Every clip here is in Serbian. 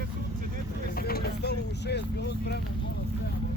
Sve u stolu u 6, bilo spremno, malo spremno.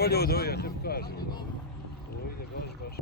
Bolje od ove, ja te kažem. Ovo ide baš.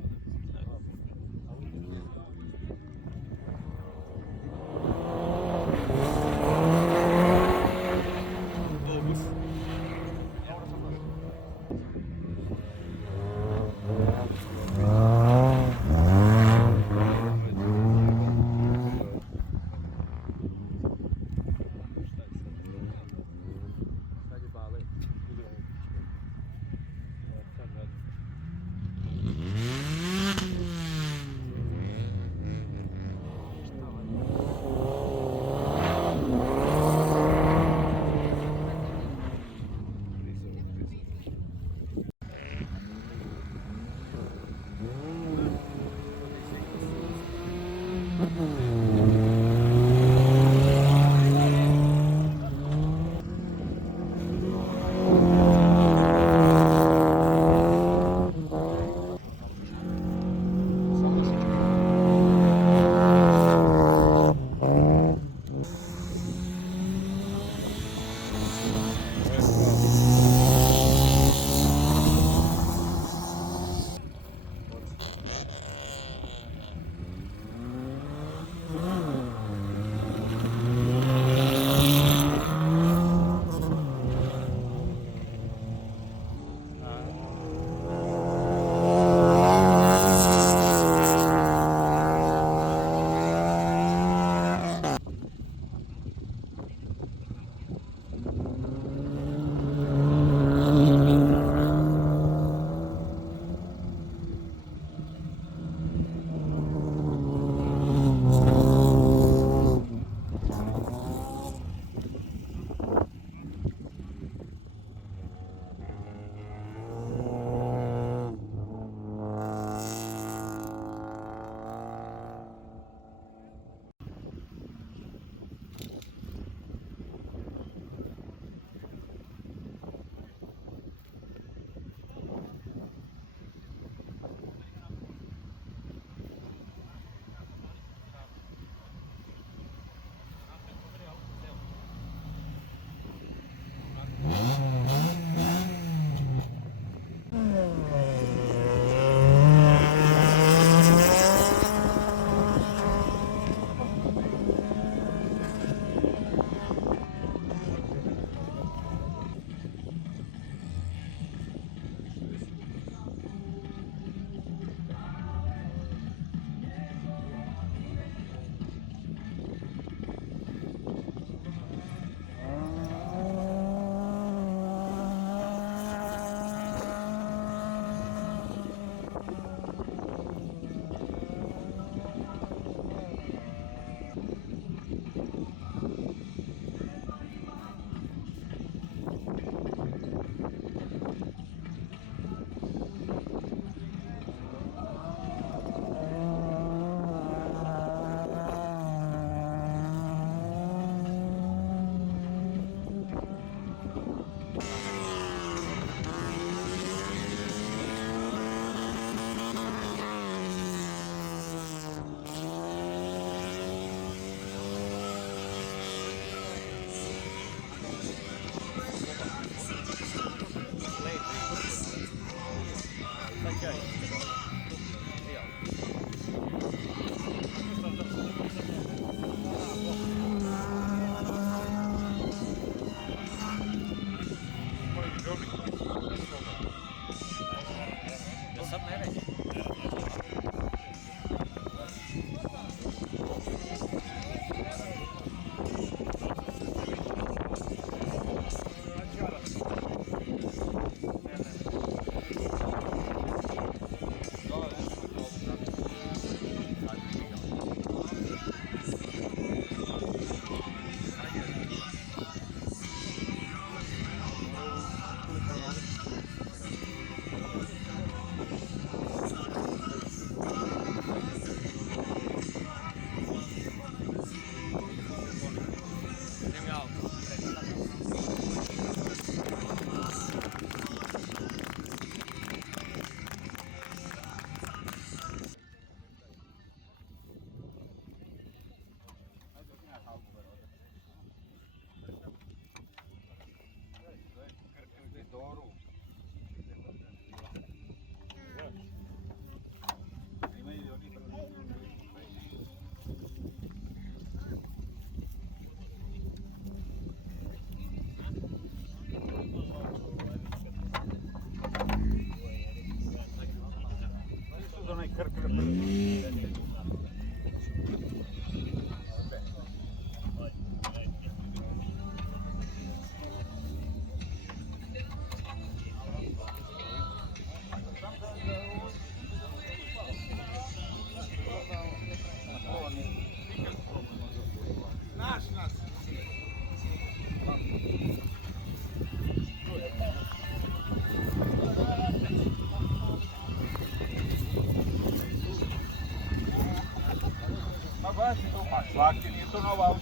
baci to, ma svaki, nije to nova auto.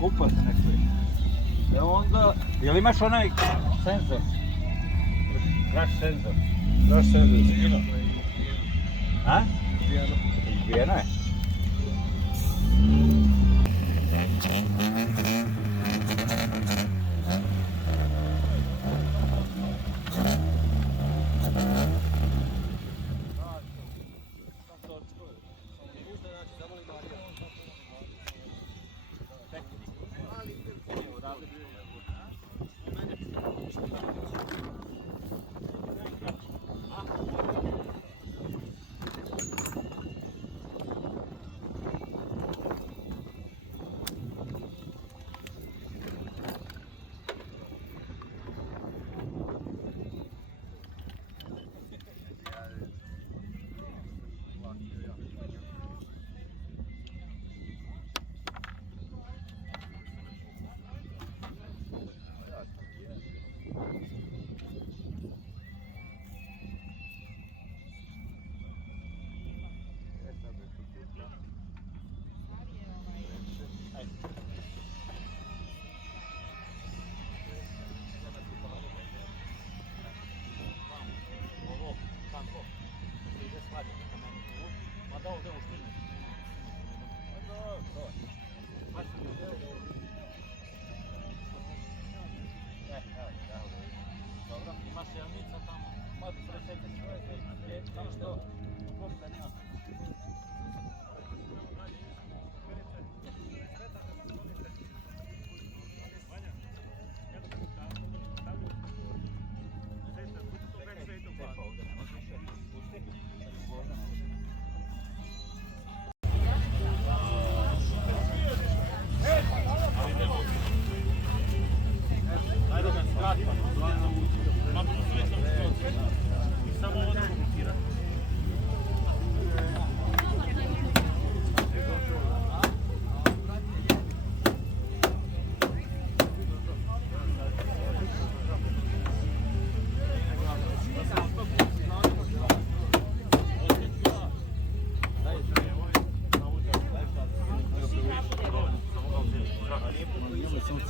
Kupac neki. Onda, jel imaš onaj senzor? Crash senzor. Naš sender, Zina. A? Izbijeno. Izbijeno je.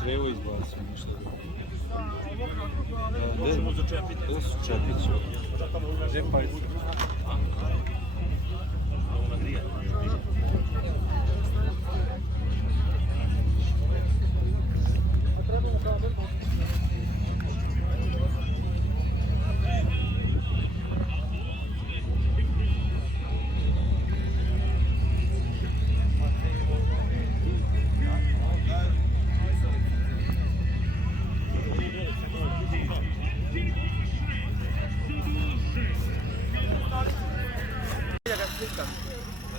Crevo izbacio nešto. Možemo začepiti. To su čepići. Žepajci.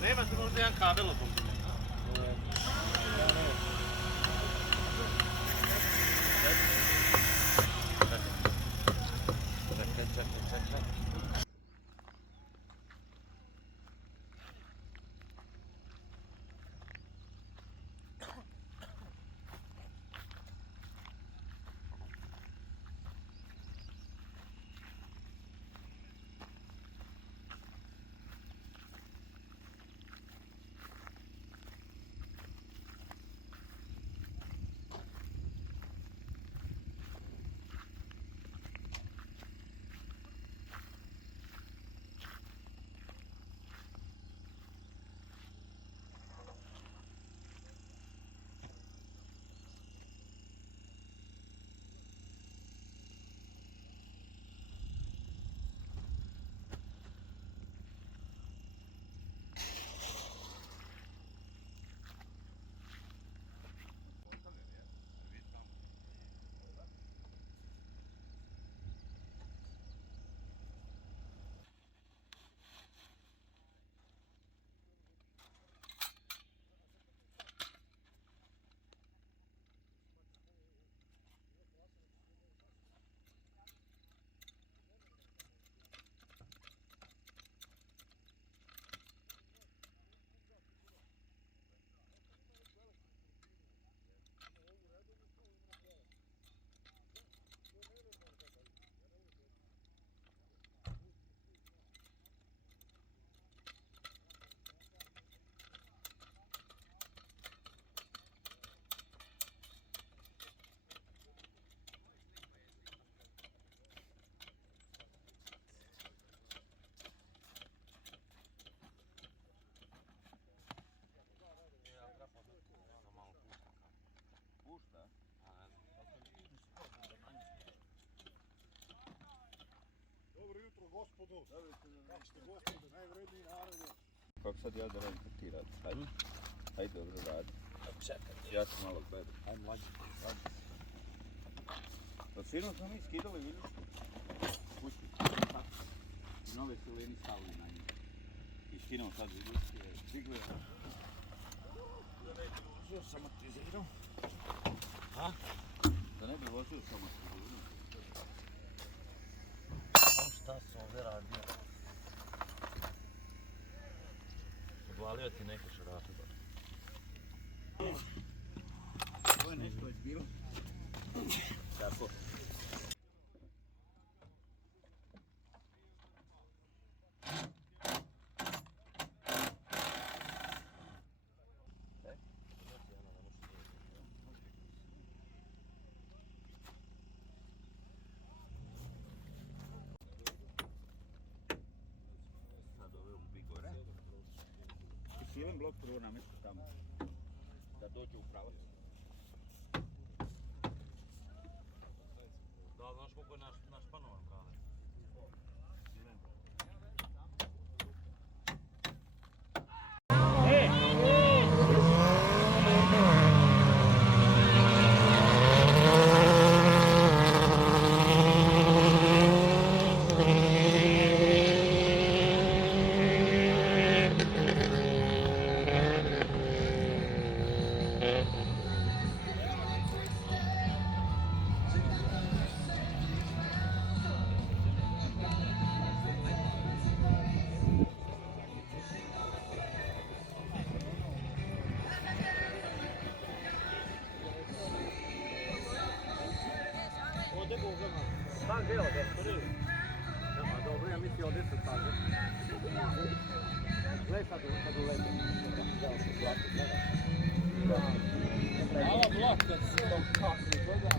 Nema se možda jedan kabel od toga. Čekaj. gospodu. Kažete gospodu, najvredniji narode. Kako sad ja da radim kako ti radiš? Hajde. Hajde, dobro radi. Čekaj. Ja sam malo gledam. Aj mlađi. Pa svijedno smo mi skidali, vidiš? Kući. I nove sileni stavili na njih. I skinuo sad vidiš, digli je. Vozio sam amortizirao. A? Da ne bi vozio sam amortizirao. Šta sam ovdje radio? Odvalio ti neke šarafe. Ovo je nešto već bilo. Tako. Sad ove ubi gore. I silen blok prvo namješta tamo. Da dođe u pravac. Da, znaš koliko je naš panovan, brale? Sad je ovdje, prvi. Dobro, ja mislio ovdje se stavlja. Gledaj kad uleti. Ava blok kad se on kakli gleda.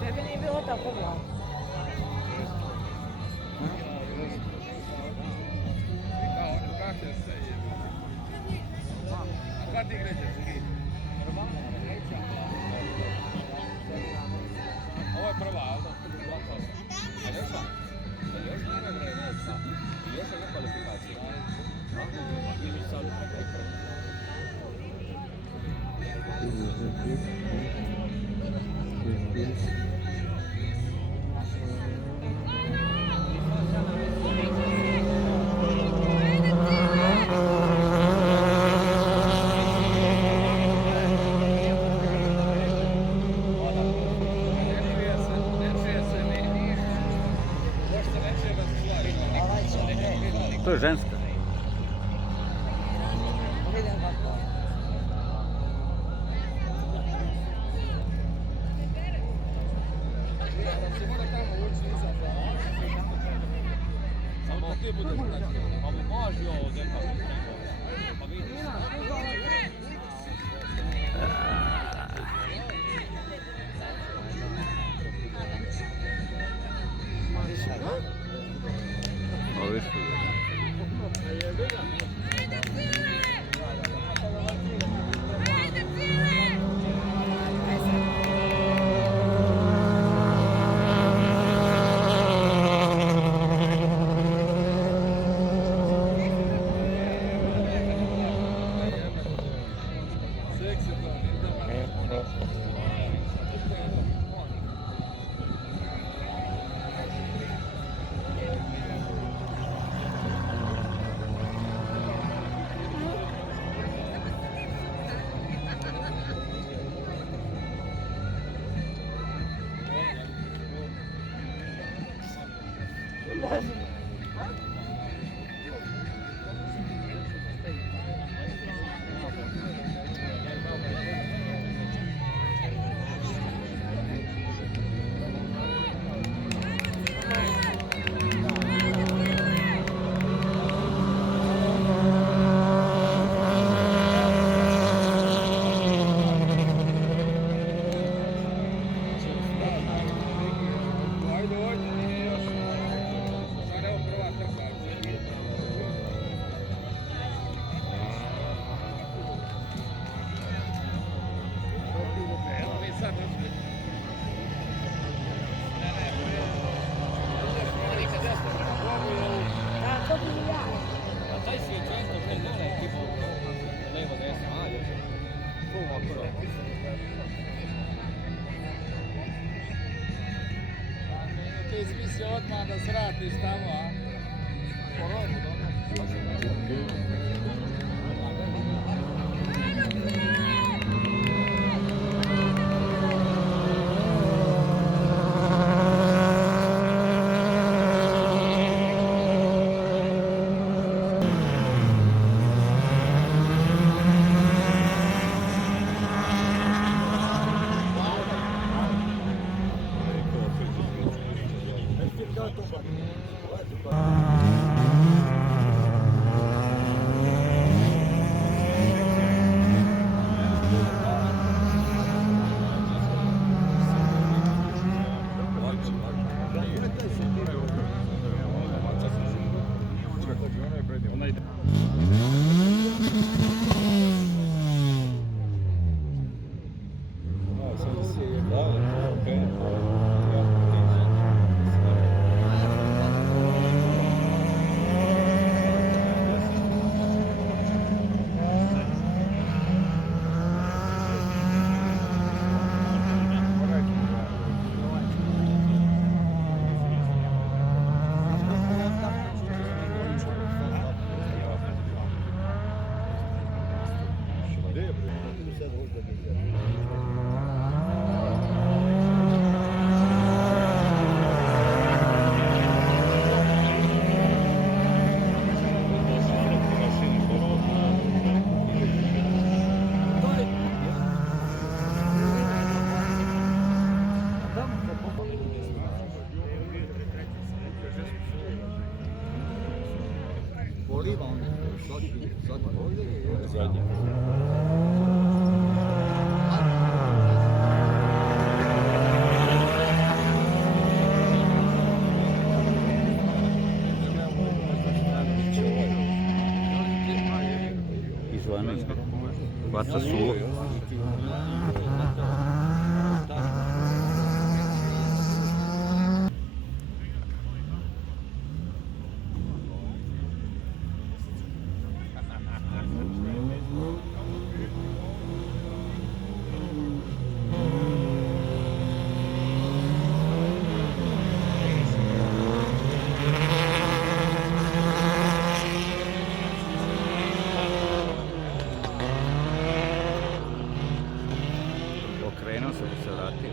Tebi nije bilo tako glavno. Ovo je prva, ali da? A još sam? A još nema vremenica. I još jedna kvalifikacija. Ili sad To je ženska. Vidim kako. samo ti budeš znači. Pa mu može ovdje pa mi treba. Pa vidiš. Ovi su. Ti smisli odmah da svratiš tamo, a? Izvana Vaca sulo. Okrenuo se da se vratio.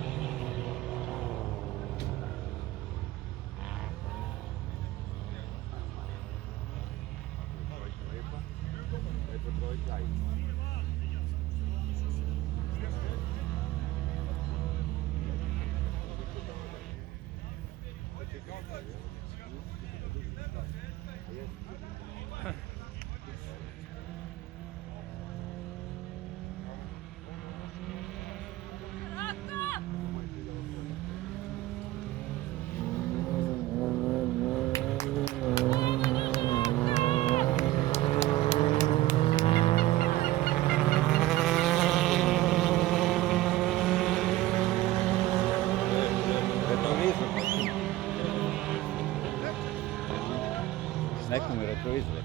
Nekom je retrovizor.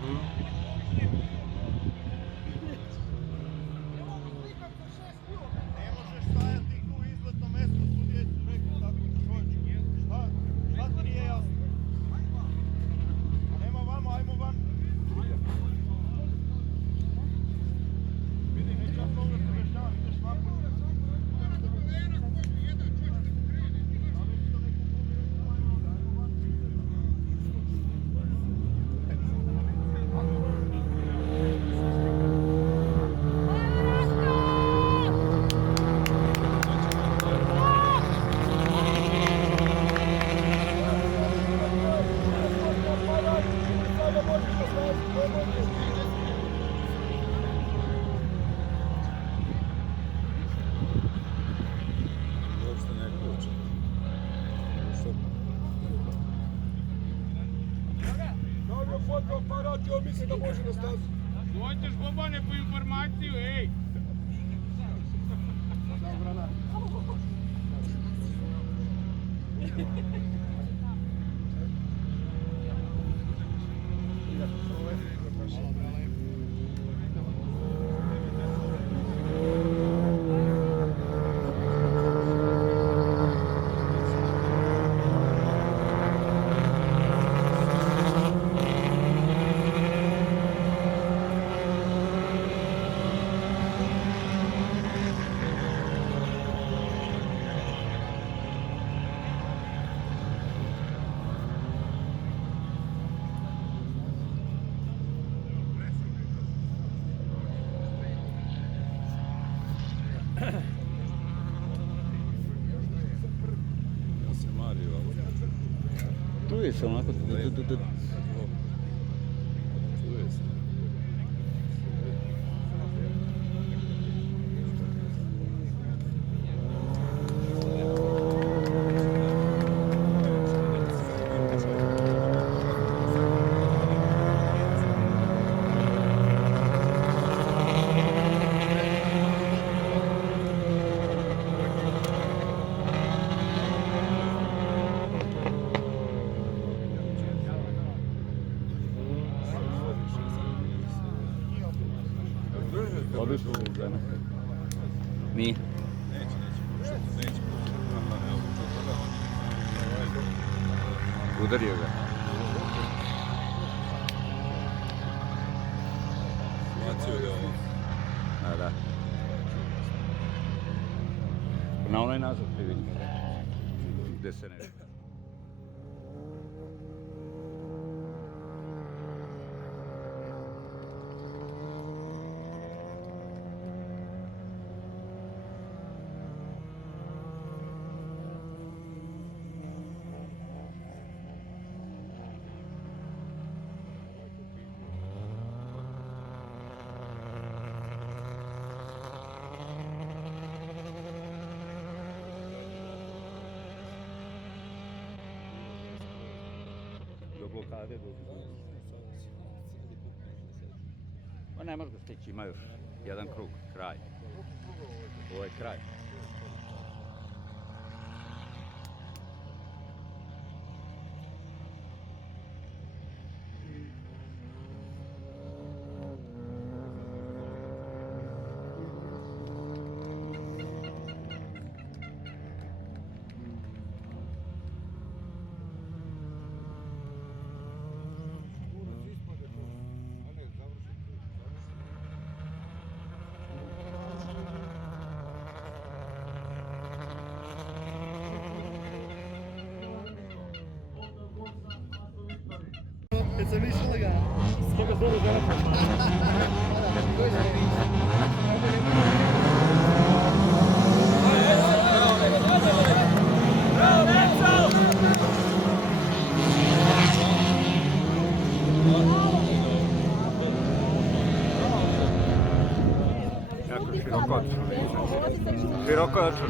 Mislim da može na stazu. Dođeš Bobane po informaciju, ej! Ja se Mario, ali Čuje se onako. čuje se. Obišao u žene. Nije. Neće. Aha, evo, to Udario ga. bacio ga ovo. Da. Na onaj nazad ti vidim. Gde se ne vidi. Do blokade Ma ne može ga stići, ima još jedan krug, kraj. Ovo je kraj.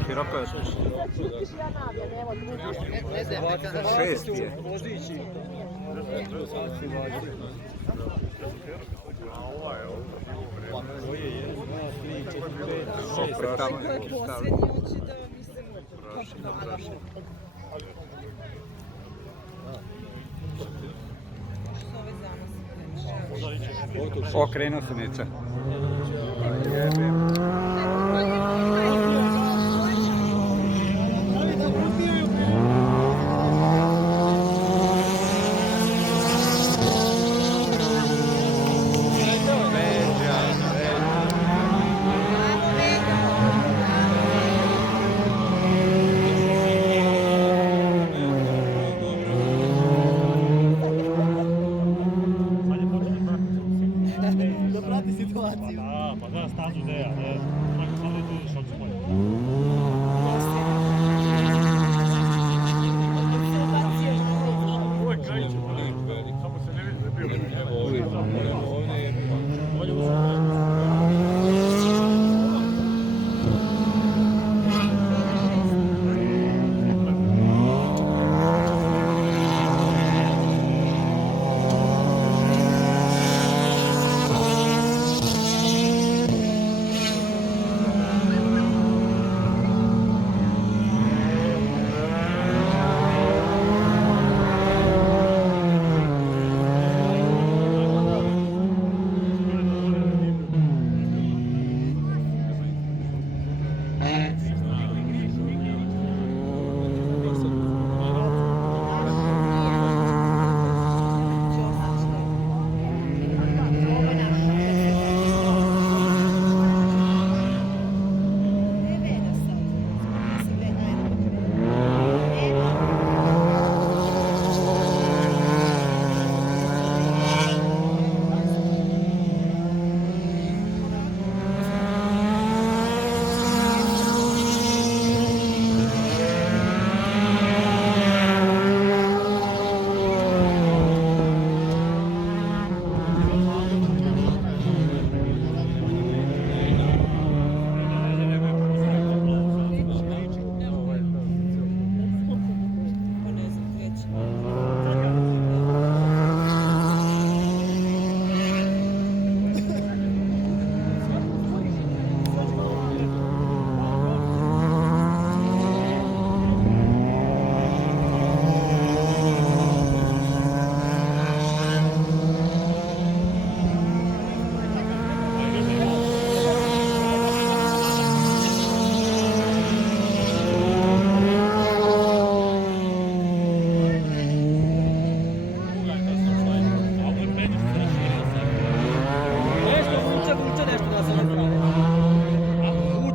Široko je otišao. Šest je. Okrenuo se neće.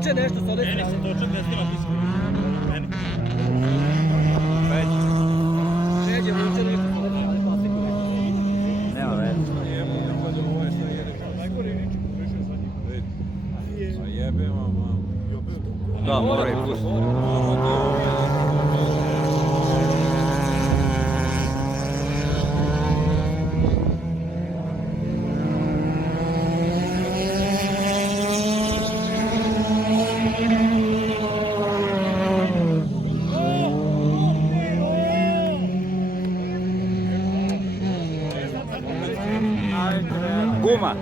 vuče nešto s ove Meni se strane. točak desno na pisku. Meni. Već. Neđe vuče nešto s ove strane, plastiku nešto. Nema veze. Pa jebe vam. Da, mora i pustiti. Guma.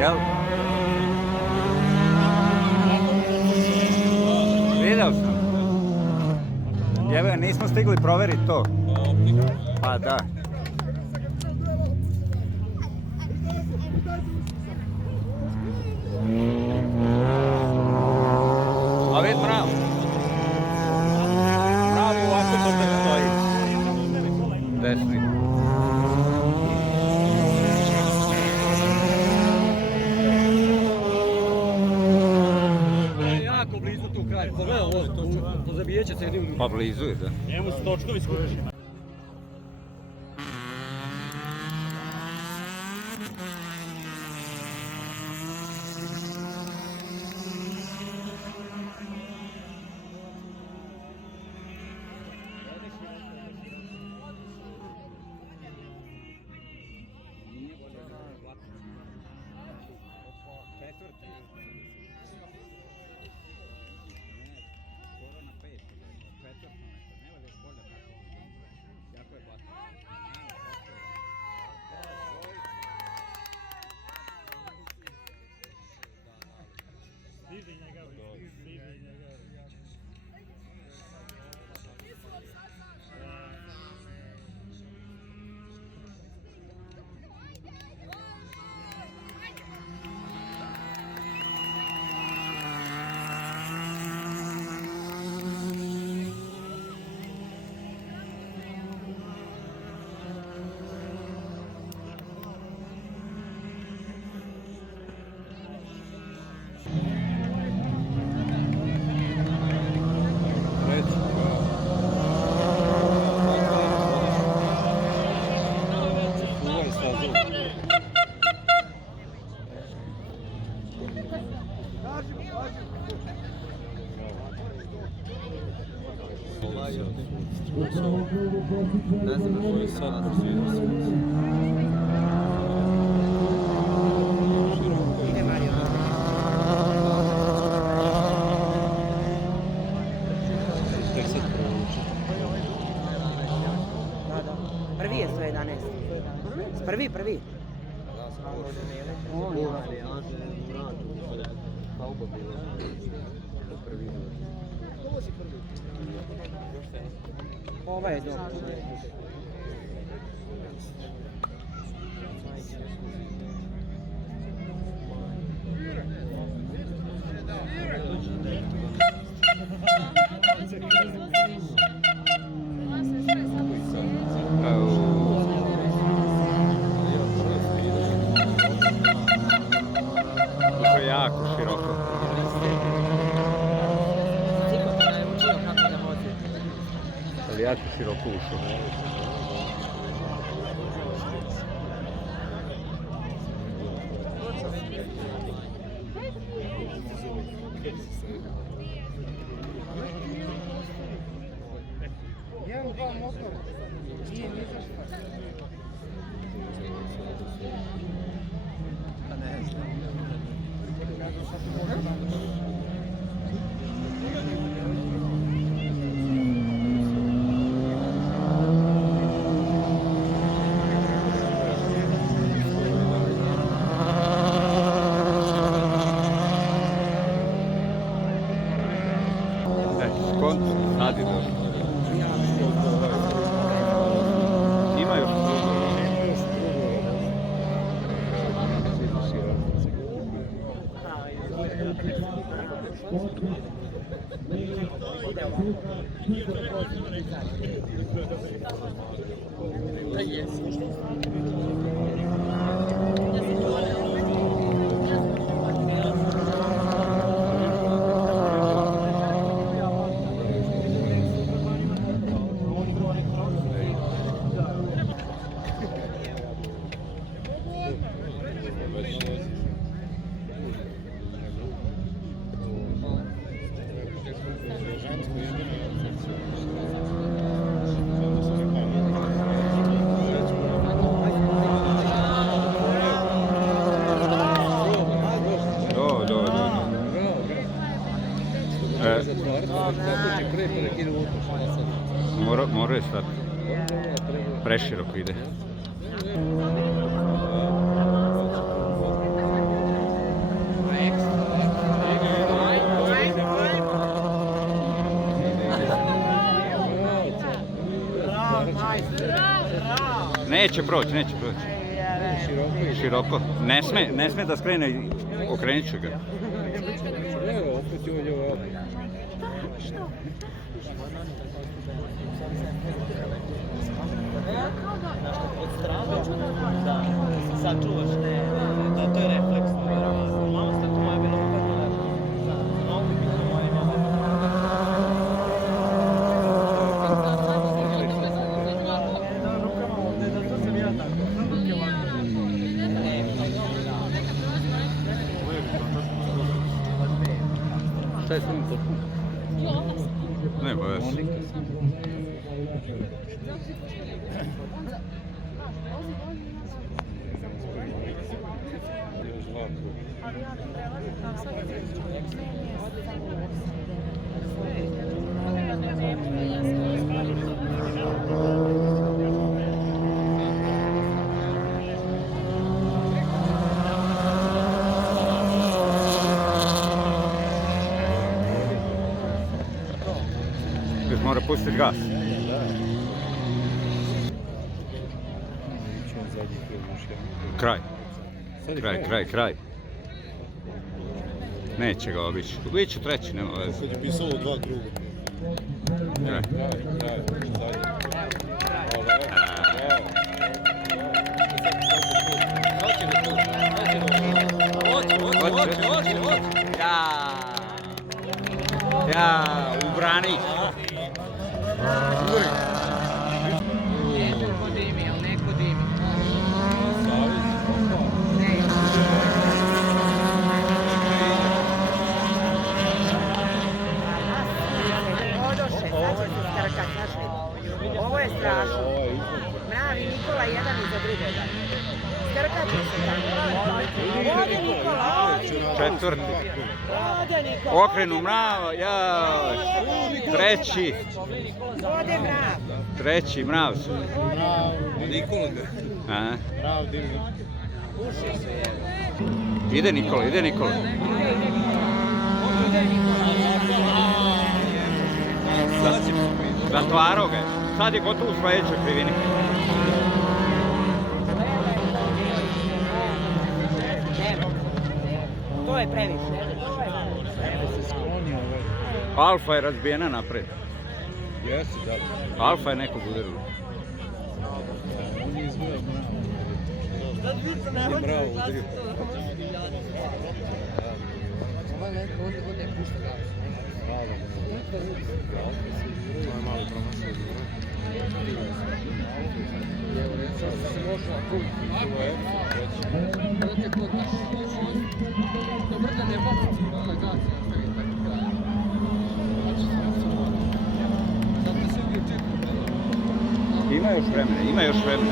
Jel? Video sam. Jebe, nismo stigli provjeriti to. Pa da. A vidi mrav. Mrav je ovako to da stoji. Desni. Jako blizu tu kraj. Pogledaj ovo, pozabijeće se jednim. Pa blizu je, da. Njemu su točkovi skupiš. Ne znam na koji sad sviđa se. Ide Mario. Tek sad provuče. Da. Prvi je 111. Prvi. Ovaj je dobro. To je jako široko. Cikota je učio kako da vozi. Ali jako široko ušao. Jedan, dva motor. Nije ni za šta. Konto, radi dobro. Ima još drugo. će zatvarati, tako će prije prekinu utoš. Moraju stati. Preširoko ide. Neće proći. Široko. Ne sme da skrene, okrenit ću ga. Evo, opet je ovdje ovako. Od strane, da se sačuvaš, to je refleks. Malo statua je bilo upadno, nogu bi to moje Šta je s njim potpuno? Ne, boja se. Još mora pustiti gas. Kraj. Neće ga obići. Biće treći, nema veze. Kad je pisalo 2 kruga. Kraj. Ja, ubrani. Neko dimi, ali neko dimi. Ovo je strašno. Mravi Nikola jedan iza drugoga. Strkat će se tamo. Ode Nikola, Četvrti. ode Nikola. Okrenu mrava, ja. Treći. Ode mrav. Treći mrav. Nikola ga. A? Prav divno. Ide Nikola. Zatvarao ga je. Sad je gotovo u sledećoj krivini. To je previše. Alfa je razbijena napred. Jesi, da. Alfa je nekog udarila. On je izgleda mravo. Je mravo udario. Ima još vremena.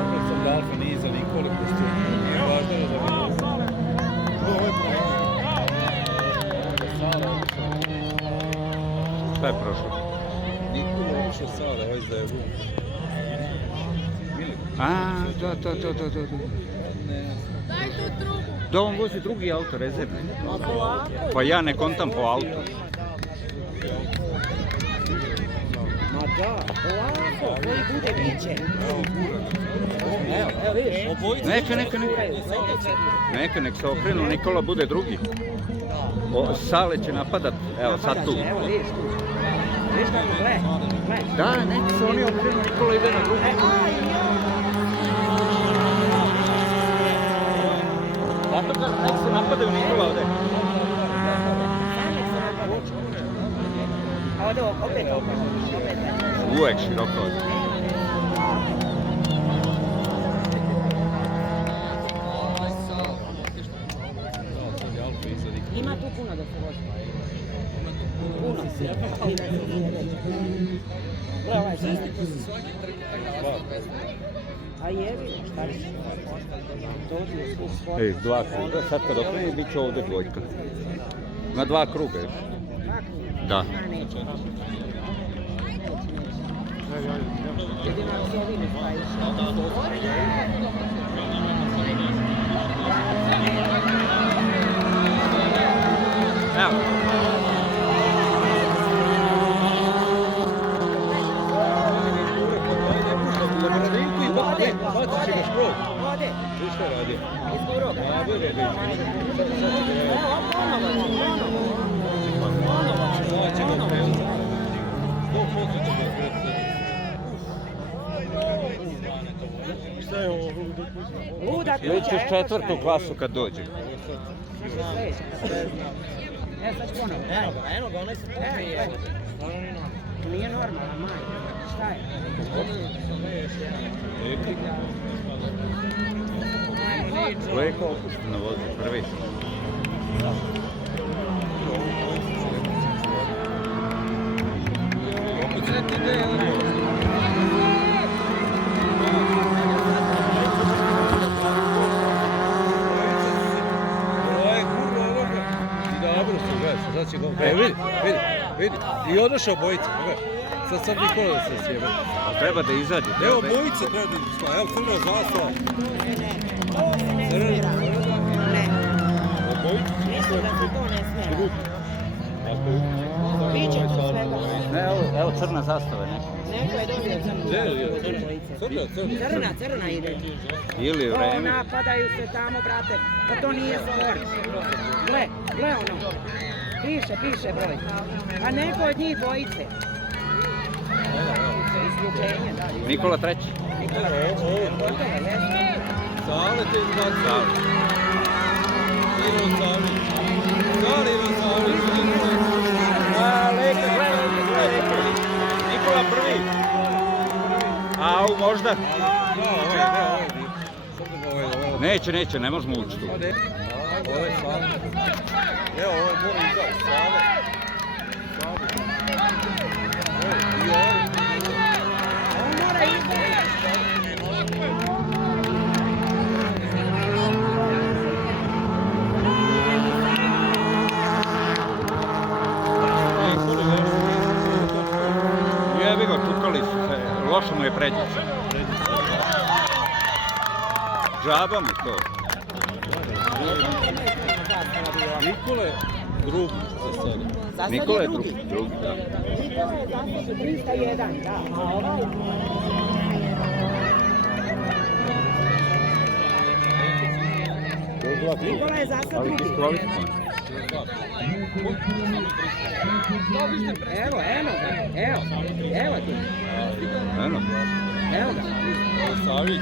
Opet sam da Alfa nije za Nikoli pustio. Nije važno da Šta je prošlo? Nikola je otišao sada, ovaj za Evu. Da. Da, on vozi drugi auto, rezervni. Pa ja ne kontam po autu. Ma da, ovako, koji bude biće. Evo vidiš. Neka, nek se okrenu, Nikola bude drugi. Sale će napadat, evo sad tu. Evo vidiš tu. Vidiš kako gleda. Da, nek se oni okrenu, Nikola ide na drugi. Zato da nek se napadaju Nikola ovde. A ovdje opet. Uvek široko ovde. Ima tu puno da se vozi. Puno. Gle ovaj A jebi, šta ćeš? To ti je skup sport. Ej, 2 kruga, sad kad okrene bit će ovdje dvojka. Na 2 kruga još. Da. A neće. Jedino ako se ovime spajiš. Evo. Vode, Bacit će ga škrog. vode. Ti šta radi? Izguro ga. A, vidi, vidi. Sad će ga krenuti. 100% će ga krenuti. Šta je ovo? Luda kuća, Već ćeš 4. klasu kad dođe. Sad ću ponovo. Eno ga, onaj se popije. Nije normalna, majka. Šta je? Leko opušteno vozi, prvi. Sad će ga... vidi, vidi, vidi. I odošao bojica, pogledaj. Sad Nikola da se sjebe. A treba da izađe. Evo bojice treba da izađe. Evo crna zastava. Ne. Bojice su Mislim da se to ne smije. grupe. Biće tu svega. Ne, evo crna zastava neka. Neko je dobio crnu. Crna ide. Ili O, vreme. napadaju se tamo, brate. Pa to nije sport. Gle ono. Piše broj. A neko od njih bojice. Isključenje, da. Nikola treći. Nikola treći. Gotovo, jeste. Sale te izbacio. Siro Savić. Siro Savić. A, Leka, gledaj. Nikola prvi. Au, možda. Neće, ne možemo ući tu. Ovo je Sale. Evo, ovo mora izaći. Sale. I ovaj. On mora izaći. Jebi ga, tukali su se. Loše mu je pređica. Džaba mu to. Nikola je drugi za sada. Za sad Nikola je je drugi. drugi, da. Nikola je zasad 301, da. A ovaj... Nikola je zasad Ali drugi. diskvalifikovan. Evo ga, evo ti. Eno. Evo ga. Savić.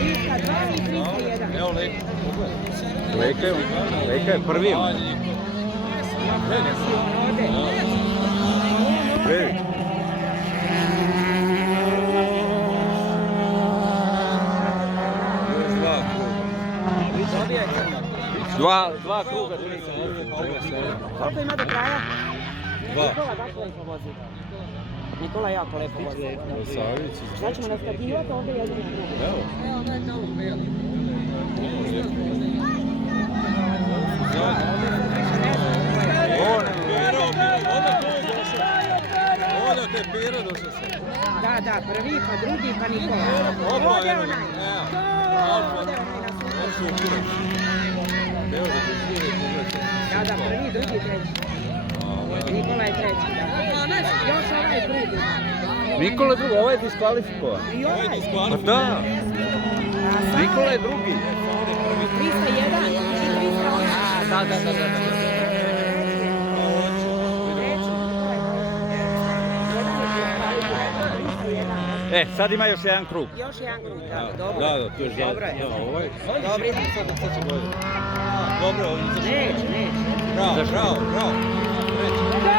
302 i 301. Evo Leko, pogledaj. Leka je prvi. Prvi. Dva kruga. Koliko ima do kraja? 2. Nikola baš lepo vozi. Nikola jako lepo vozi. Savić. Sad ćemo naskakivati ovdje jedin na drugi. Evo. Onda te Pera došao se. Da, prvi, pa drugi, pa Nikola. Ovdje onaj. Ovdje onaj na sudu. Evo da te suri pogledaj. Da, prvi, drugi, treći. Nikola je treći, da. Još ovaj drugi. Nikola je drugi, ovaj je diskvalifikovan. I ovaj. Pa da, A sad Nikola je drugi. 301 i 301. Da. Sad ima još jedan krug. Još jedan krug, da, dobro. Da, to je žal. Dobro je. Ovaj. Dobri. Sad će bolje. Dobro, ovdje zašto. Neće. Bravo. Treći.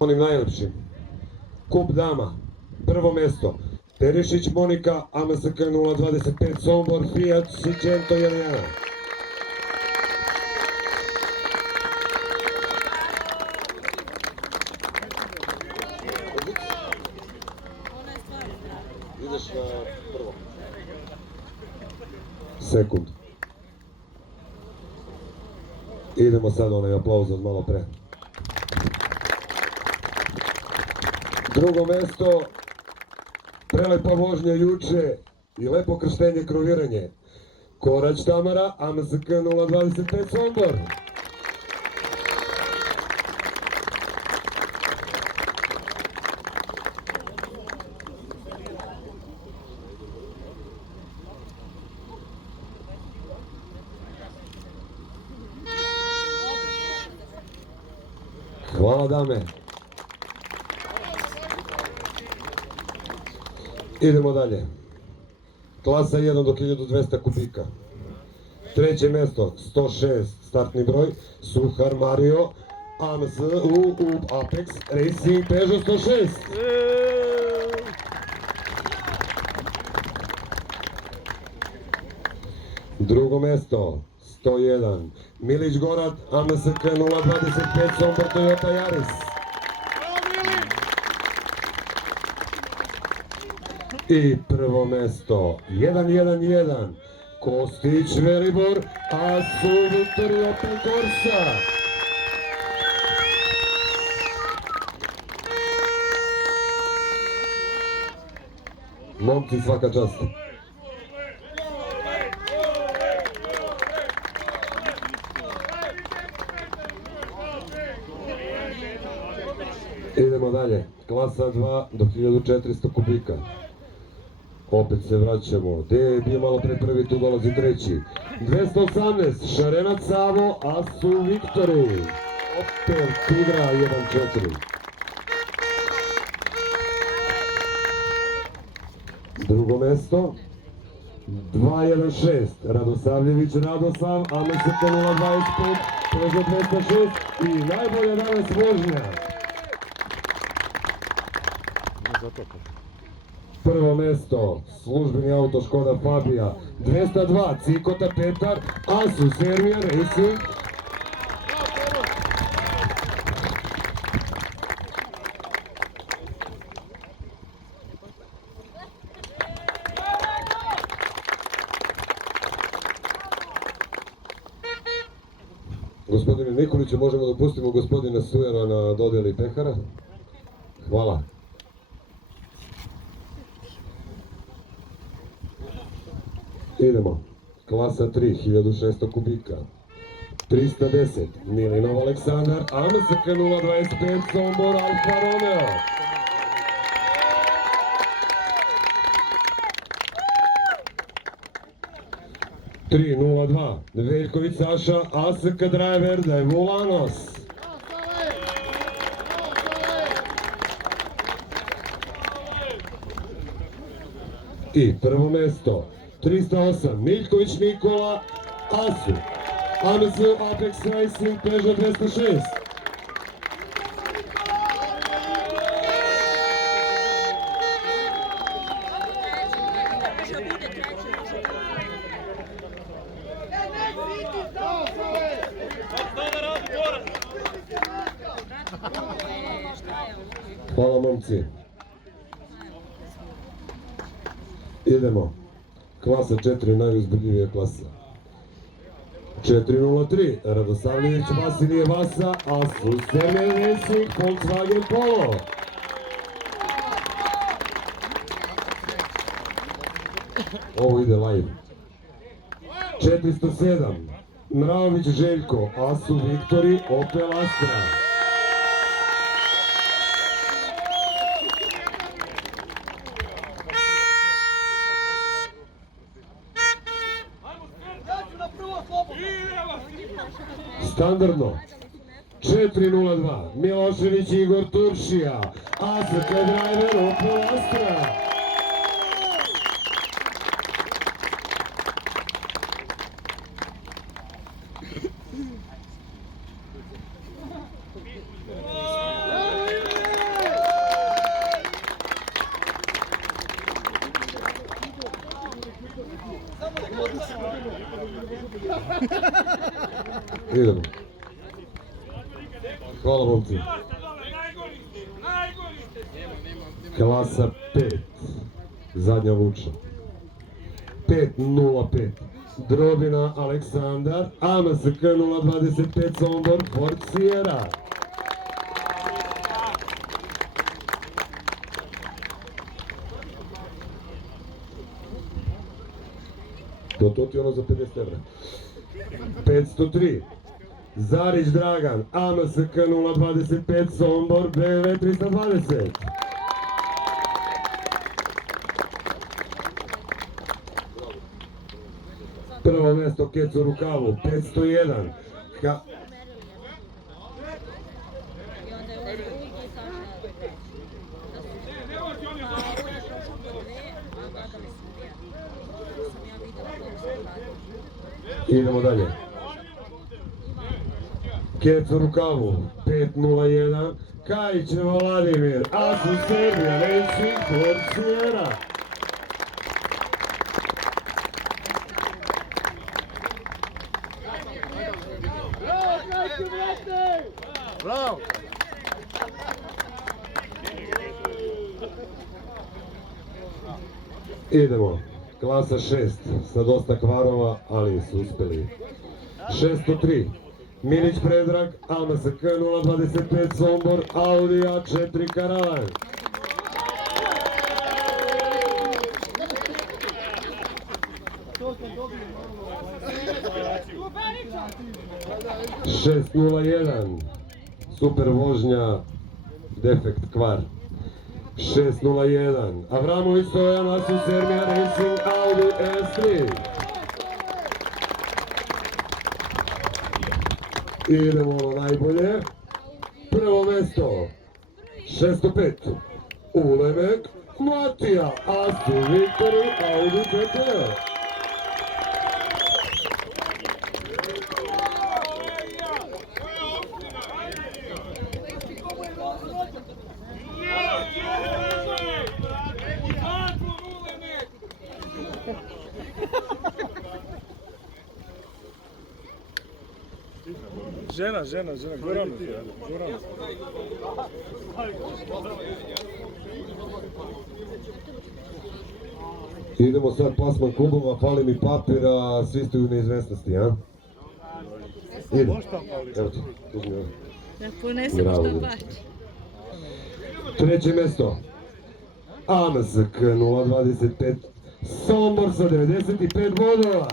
Onim najlepšim. Kup dama, prvo mesto. Perišić Monika, AMSK 025 Sombor, Fiat Sicento 1-1. Ideš na prvo. Sekund. Idemo sad onaj aplauz od malo pre. Drugo mesto, prelepa vožnja juče i lepo krštenje kroviranje. Korać Tamara, AMSK 025 Sombor. Hvala dame. Idemo dalje. Klasa 1 do 1200 kubika. Treće mesto, 106 startni broj, Suhar Mario, AMS Apex Racing Peugeot 106. Drugo mesto, 101, Milić Gorad, AMSK 025 Sombor Toyota Yaris. I prvo mesto, 1-1-1, Kostić Velibor, a su Viktor i Opel Corsa. Momci, svaka čast. Idemo dalje, klasa 2 do 1400 kubika. Opet se vraćamo, gde je bio malo pre prvi, tu dolazi treći. 218, Šarenac Savo, a su Viktori. Opel Tigra 1-4. Drugo mesto, 2-1-6, Radosavljević Radosav, AMSK 025, Peugeot 206 i najbolja danas vožnja. Prvo mesto, službeni auto Škoda Fabija, 202, Cikota Petar, Asu Servija Racing. Gospodine Nikoliću, možemo da pustimo gospodina Sujera na dodjeli pehara? Hvala. Idemo, klasa 3, 1600 kubika, 310, Milinov Aleksandar, AMSK 025 Sombor Alfa Romeo. Tri 0-2, Veljković Saša, ASK Driver, da je Volanos. I prvo mesto, 308, Miljković Nikola, Asu, AMS Apex Racing Peugeot 206. Hvala momci. Idemo. Klasa 4, najuzbudljivija klasa. 403, Radosavljević Vasilije Vasa, Asu Sermen Racing, Volkswagen Polo. Ovo ide live. 407, Mraović Željko, Asu Viktori, Opel Astra. Standardno, 402, Milošević Igor Turšija, ASK Driver, Opel Astra. Idemo. Hvala momci. Klasa 5. Zadnja vuča. 5-0-5. Drobina Aleksandar. AMSK 025 Sombor Forcijera. To ti ono za 50 evra. 503. Zarić Dragan, AMSK 025 Sombor BV 320. Prvo mjesto Kecu Rukavu, 501. Idemo dalje. Kecu Rukavu, 501. Kajić Vladimir, Asu Serbija, Racing Forcijera. Bravo! Idemo. Klasa 6 sa dosta kvarova, ali su uspjeli. 603. Milić Predrag, AMSK 025 Sombor, Audi A4 Karavan. Šest 01. Super vožnja, defekt kvar. 601. Avramović Stojan, Asus Sermija Racing Audi S3. Idemo ono najbolje. Prvo mjesto 605. Ulemek Matija, Asu Viktoru Audi TT. Žena, Gorana. Idemo sad plasman klubova, fali mi papir, a svi ste u neizvestnosti, a? Ide. Evo ti, uzmi ovo. Da ponesemo što baš. Treće mjesto. AMSK 025 Sombor sa 95 bodova.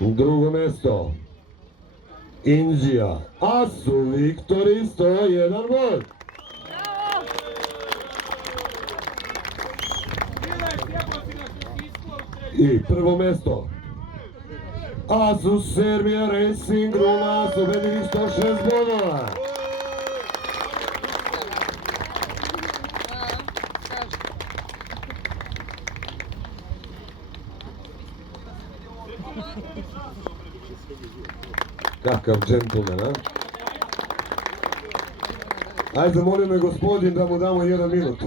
Drugo mjesto. Indija. Asu Viktori 101 bod. I prvo mjesto. Asus Serbia Racing Runa s ubedljivih 106 bodova. Kakav džentlmen, a? Ajde, zamolio me gospodin da mu damo 1 minut.